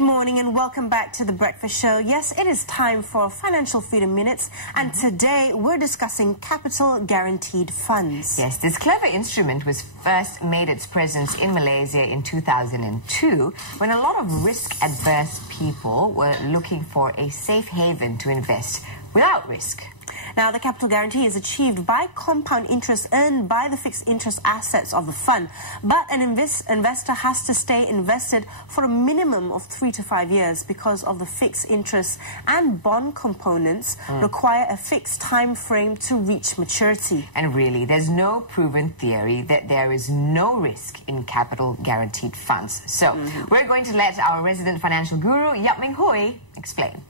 Good morning and welcome back to The Breakfast Show. Yes, it is time for Financial Freedom Minutes, and today we're discussing capital guaranteed funds. Yes, this clever instrument was first made its presence in Malaysia in 2002 when a lot of risk-adverse people were looking for a safe haven to invest without risk. Now, the capital guarantee is achieved by compound interest earned by the fixed interest assets of the fund. But an investor has to stay invested for a minimum of 3 to 5 years because of the fixed interest and bond components require a fixed time frame to reach maturity. And really, there's no proven theory that there is no risk in capital guaranteed funds. So, we're going to let our resident financial guru, Yap Ming Hui, explain.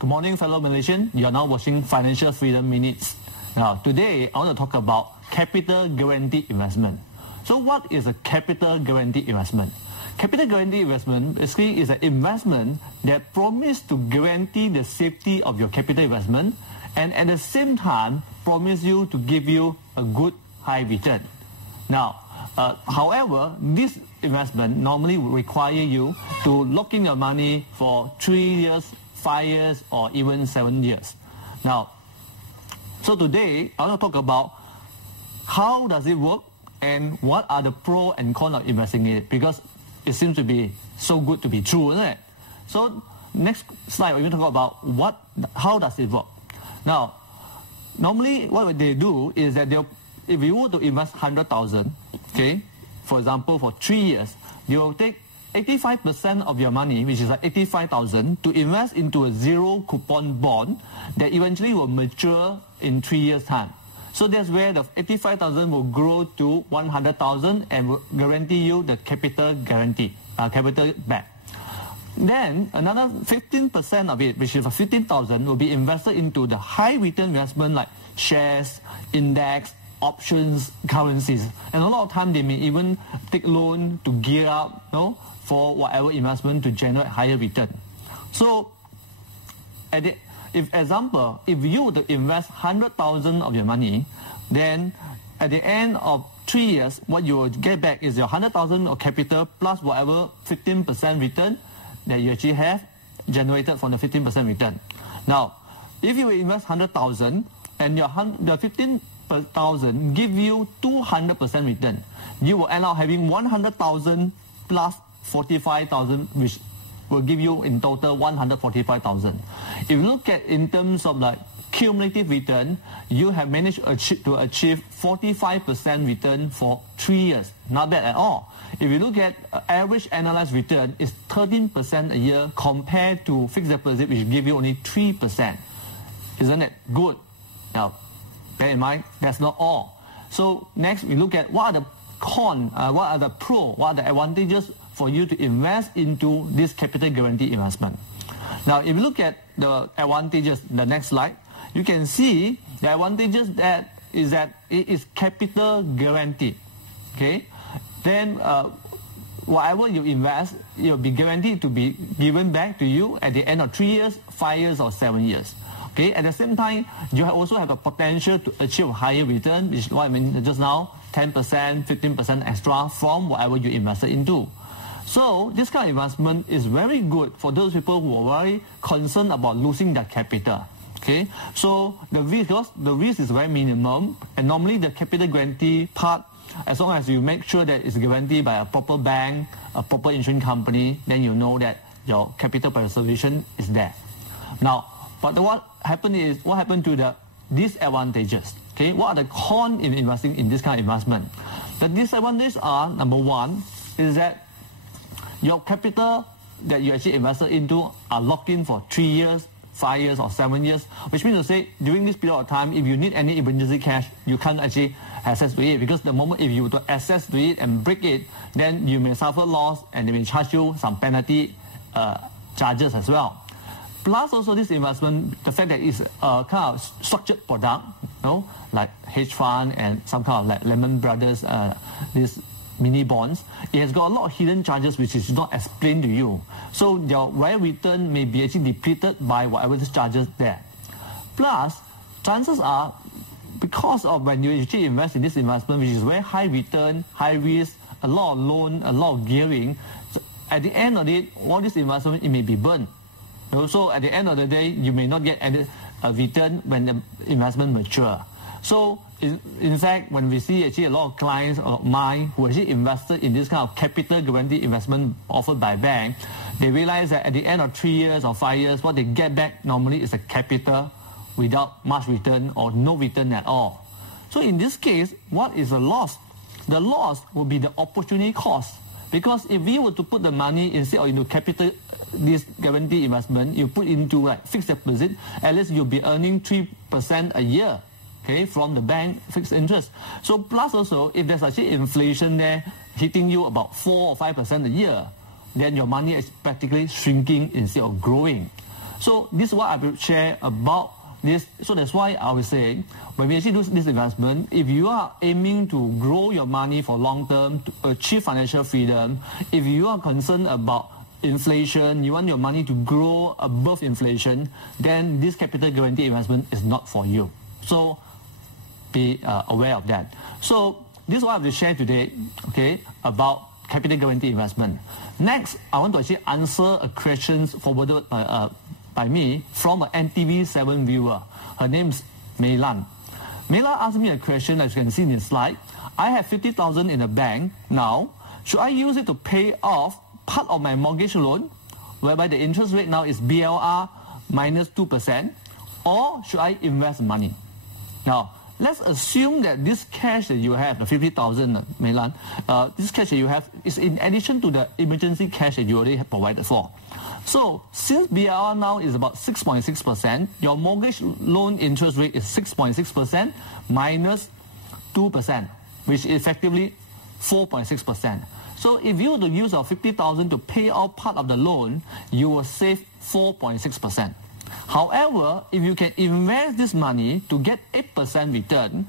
Good morning, fellow Malaysians. You are now watching Financial Freedom Minutes. Now, today, I want to talk about capital guarantee investment. So, what is a capital guarantee investment? Capital guarantee investment basically is an investment that promises to guarantee the safety of your capital investment and at the same time promise you to give you a good high return. Now, however, this investment normally will require you to lock in your money for 3 years, 5 years, or even 7 years. Now, so today I want to talk about how does it work and what are the pros and cons of investing in it, because it seems to be so good to be true, isn't it? So next slide, we're going to talk about how does it work. Now, normally what they do is that if you were to invest 100,000, okay, for example, for 3 years, they will take 85% of your money, which is like 85,000, to invest into a zero coupon bond that eventually will mature in 3 years' time. So that's where the 85,000 will grow to 100,000 and will guarantee you the capital guarantee, capital back. Then another 15% of it, which is 15,000, will be invested into the high return investment like shares, index, options, currencies. And a lot of time they may even take loan to gear up, for whatever investment to generate higher return. So, if you were to invest 100,000 of your money, then at the end of 3 years, what you will get back is your 100,000 of capital plus whatever 15% return that you actually have generated from the 15% return. Now, if you invest 100,000 and the 15,000 give you 200% return, you will end up having 100,000 plus 45,000, which will give you in total 145,000. If you look at in terms of like cumulative return, you have managed to achieve 45% return for 3 years. Not bad at all. If you look at average annualized return, it's 13% a year compared to fixed deposit, which give you only 3%. Isn't it good? Now, bear in mind, that's not all. So next, we look at what are the cons, what are the pros, what are the advantages for you to invest into this capital guarantee investment. Now, if you look at the advantages, the next slide, you can see the advantages is that it is capital guarantee. Okay, then whatever you invest, it will be guaranteed to be given back to you at the end of 3 years, 5 years, or 7 years. Okay, at the same time, you also have a potential to achieve higher return, which is what I mean just now, 10%, 15% extra from whatever you invested into. So this kind of investment is very good for those people who are very concerned about losing their capital. Okay, so the risk is very minimum, and normally the capital guarantee part, as long as you make sure that it's guaranteed by a proper bank, a proper insurance company, then you know that your capital preservation is there. Now, but what happened to the disadvantages? Okay, what are the cons in investing in this kind of investment? The disadvantages are, number one, is that your capital that you actually invested into are locked in for 3 years, 5 years, or 7 years, which means to say, during this period of time, if you need any emergency cash, you can't actually access to it, because the moment if you were to access to it and break it, then you may suffer loss and they may charge you some penalty charges as well. Plus also this investment, the fact that it's a kind of structured product, like hedge fund and some kind of like Lehman Brothers, this mini bonds, it has got a lot of hidden charges which is not explained to you. So your return may be actually depleted by whatever the charges there. Plus, chances are, because of when you actually invest in this investment, which is very high return, high risk, a lot of loan, a lot of gearing, at the end of it, all this investment, it may be burned. So at the end of the day, you may not get any return when the investment mature. So in fact, when we see actually a lot of clients of mine who actually invested in this kind of capital guarantee investment offered by bank, they realize that at the end of 3 years or 5 years, what they get back normally is a capital without much return or no return at all. So in this case, what is the loss? The loss will be the opportunity cost. Because if we were to put the money instead of into capital, this guarantee investment, you put into like fixed deposit, at least you'll be earning 3% a year, okay, from the bank fixed interest. So plus also, if there's actually inflation there hitting you about 4 or 5% a year, then your money is practically shrinking instead of growing. So this is what I will share about this. So that's why I will say, when we actually do this investment, if you are aiming to grow your money for long term, to achieve financial freedom, if you are concerned about inflation, you want your money to grow above inflation, then this capital guarantee investment is not for you. So be aware of that. So this is what I will share today, okay, about capital guarantee investment. Next, I want to actually answer a question forwarded by me from an NTV7 viewer. Her name is Mei Lan. Mei Lan asked me a question, as you can see in the slide. I have 50,000 in the bank now. Should I use it to pay off part of my mortgage loan, whereby the interest rate now is BLR minus 2%, or should I invest money? Now, let's assume that this cash that you have, the 50,000, Mei Lan, this cash that you have is in addition to the emergency cash that you already have provided for. So, since BLR now is about 6.6%, your mortgage loan interest rate is 6.6% minus 2%, which is effectively 4.6%. So, if you were to use your 50,000 to pay off part of the loan, you will save 4.6%. However, if you can invest this money to get 8% return,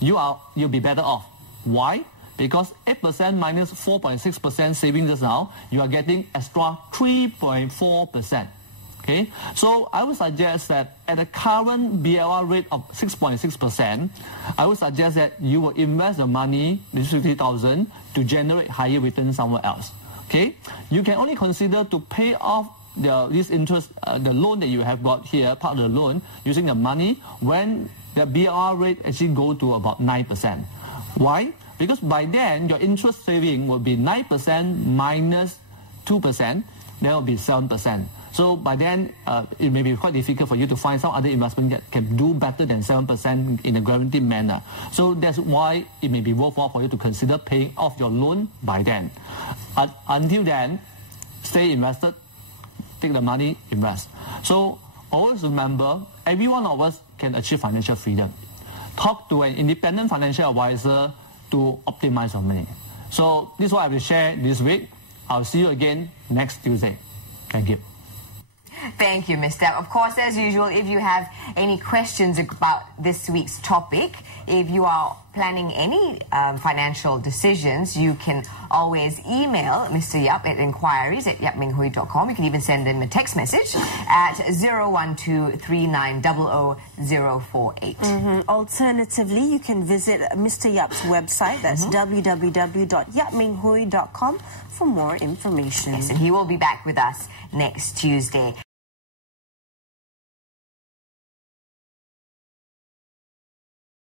you'll be better off. Why? Because 8% minus 4.6% savings just now, you are getting extra 3.4%. Okay? So I would suggest that at the current BLR rate of 6.6%, I would suggest that you will invest the money, this 50,000, to generate higher return somewhere else. Okay? You can only consider to pay off this interest, the loan that you have got here, part of the loan, using the money when the BLR rate actually go to about 9%. Why? Because by then, your interest saving will be 9% minus 2%, that will be 7%. So by then, it may be quite difficult for you to find some other investment that can do better than 7% in a guaranteed manner. So that's why it may be worthwhile for you to consider paying off your loan by then. Until then, stay invested, take the money, invest. So always remember, every one of us can achieve financial freedom. Talk to an independent financial advisor to optimize your money. So this is what I will share this week. I'll see you again next Tuesday. Thank you. Thank you, Mr. Of course, as usual, if you have any questions about this week's topic, if you are planning any financial decisions, you can always email Mr. Yap at inquiries@yapminghui.com. You can even send him a text message at 01239000048. Alternatively, you can visit Mr. Yap's website. That's www.yapminghui.com for more information. Yes, and he will be back with us next Tuesday.